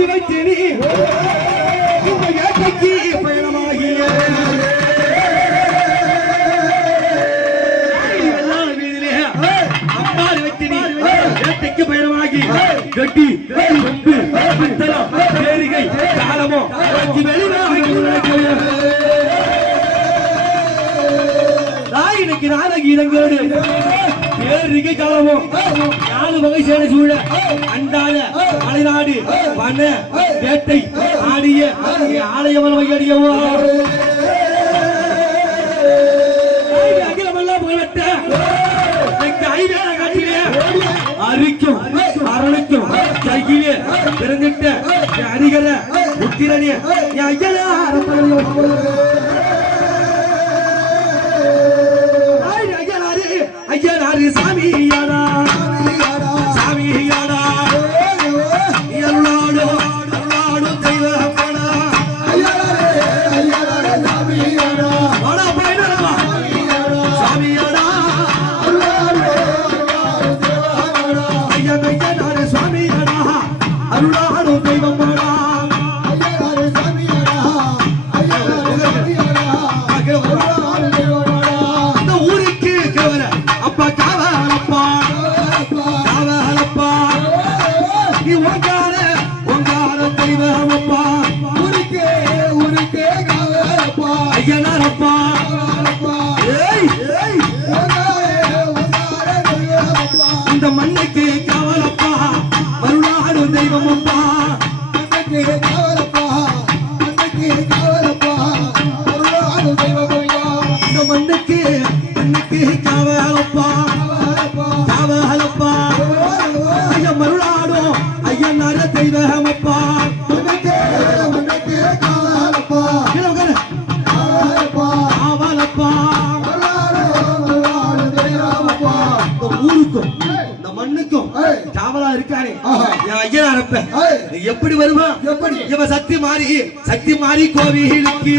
அம்பாரி வைத்தேனே. இந்த வேட்டைக்கு பயணமாகிய வேட்டைக்கு பயணமாகி கட்டி கொம்பு பித்தளம் பேரிகை காலமோ தாய் இன்னைக்கு நாடக இடங்கோடு பேரிகை நாலு வகை சேர சூழ. அண்டாத மலைநாடு வன வேட்டை ஆடிய ஆலயமன வையடியவோ அகிலமெல்லாம் புகழட்ட அரிக்கும் அரணுக்கும் கையிலே பிறந்திட்ட அடிகர உத்திரனே என் ஐயனா ஐயனாரு అయ్యనారి స్వామి అడా ஐயனாரப்பா. ஏய் ஏய் இந்த மண்ணுக்கு காவலப்பா. மருளாடு தெய்வமப்பா. இந்த மண்ணுக்கு மண்ணுக்கு காவலப்பா. காவலப்பா. ஐயா மருளாடோ ஐயனார தெய்வமப்பா. ஊருக்கும் இந்த மண்ணுக்கும் காவலா இருக்கானே. என் ஐயனாரப்ப நீ எப்படி வருமா? எப்படி? இவன் சக்தி மாறி சக்தி மாறி கோவிலுக்கு.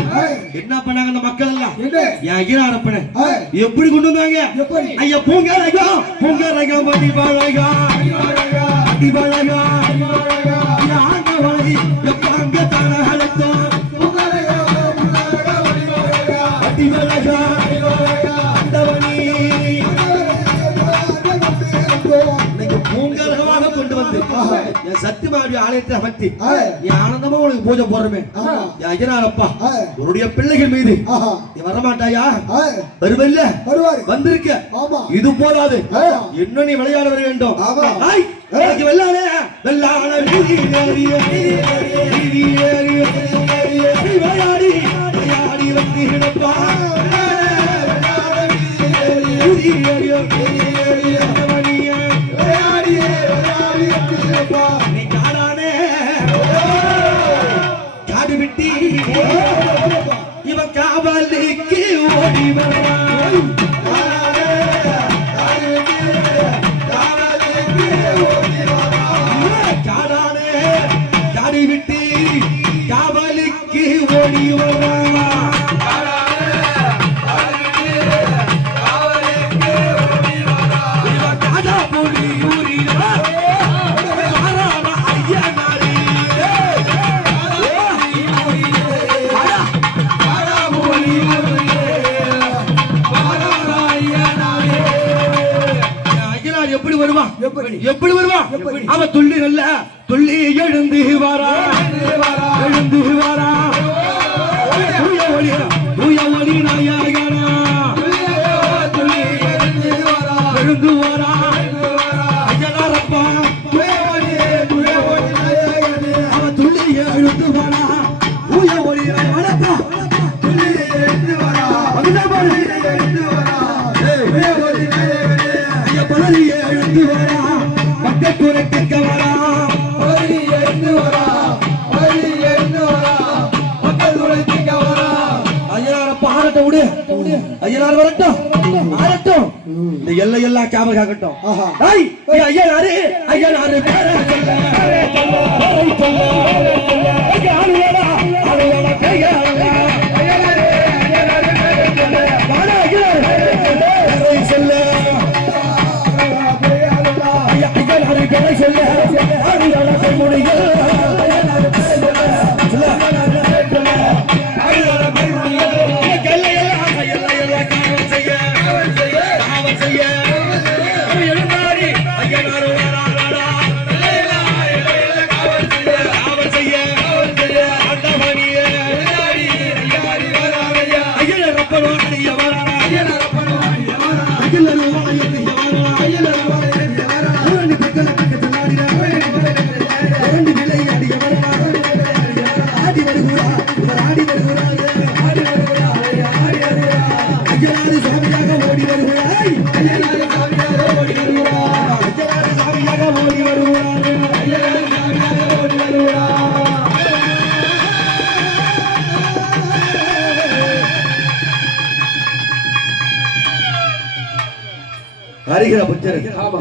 செய்யணும் என்ன பண்ணாங்க அந்த மக்கள் எல்லாம்? என் ஐயனாரப்பன ஏய். எப்படி கொண்டு வந்தாங்க? ஐயா பூங்க ரகம் பூங்க ரகம் பட்டி பழகா பட்டி பழகா ஆங்க வழி எப்பாங்க பட்டி வந்து என் சத்தியமாடி ஆலயத்தை அமர்த்தி ஏய். நீ ஆனந்தமா உனக்கு பூஜை போடுறமே ஆமா. என் ஐயனாரப்பா ஏய். உன்னுடைய பிள்ளைகள் மீது. நீ வரமாட்டாயா. வருவல்ல வருவாரு. வந்திருக்க. இது போதாது ஆமா. இன்னும் நீ விளையாட வர வேண்டும் ஆமா. வெள்ளானே வெள்ளான ஐயனார் எப்படி வருவான் எப்படி? வருவான்? அவன் துள்ளி நல்ல துள்ளி எழுந்து வாரா. எழுந்து வாரா. தூய ஒளி தூய ஒளி நாயகனா ஐயனார் வரட்டும் ஆரட்டும் இந்த எல்லை எல்லாம் கேமரா ஆகட்டும் ஐயனாரு ஐயனாரு பேர சொல்ல அடியான கை முடிகள் ஆடி வருகிறா இவர் ஆடி வருகிறார் ஆடி வருகிறா ஆடி வருகிறா. ஐயனாறு சுவாமியாக ஓடி வருகிறாய் ஐயனாறு சுவாமியாக ஓடி வருகிறா ஐயனாறு சுவாமியாக ஓடி வருகிறார். ஐயனாறு சுவாமியாக ஓடி வருகிறா அறிகிற புத்தருக்கு ஆமா